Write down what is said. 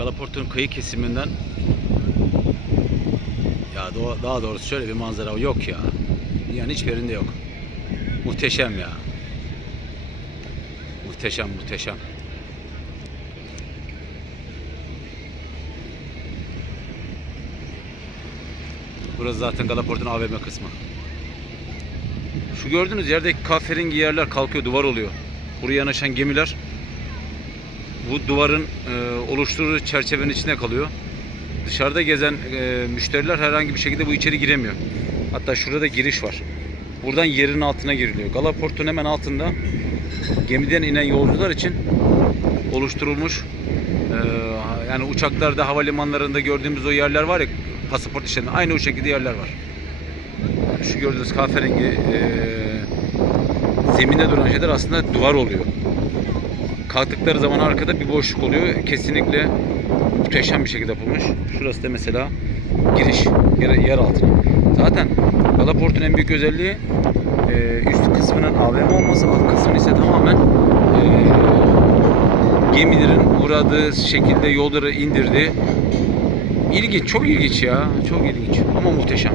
Galaport'un kıyı kesiminden ya daha doğrusu şöyle bir manzara yok ya. Yani hiçbir yerinde yok. Muhteşem ya. Muhteşem muhteşem. Burası zaten Galaport'un AVM kısmı. Şu gördüğünüz yerdeki kahverengi yerler kalkıyor, duvar oluyor. Buraya yanaşan gemiler bu duvarın e, oluşturduğu çerçevenin içine kalıyor. Dışarıda gezen e, müşteriler herhangi bir şekilde bu içeri giremiyor. Hatta şurada giriş var. Buradan yerin altına giriliyor. Galaport'un hemen altında gemiden inen yolcular için oluşturulmuş e, yani uçaklarda havalimanlarında gördüğümüz o yerler var ya pasaport işlerinde aynı o şekilde yerler var. Şu gördüğünüz kahverengi e, zeminde duran şeyler aslında duvar oluyor. Kalktıkları zaman arkada bir boşluk oluyor. Kesinlikle muhteşem bir şekilde yapılmış. Şurası da mesela giriş yer, yer altına. Zaten Galaport'un en büyük özelliği e, üst kısmının AVM olması, alt kısmının ise tamamen e, gemilerin uğradığı şekilde yolları indirdiği İlginç, çok ilginç ya. Çok ilginç ama muhteşem.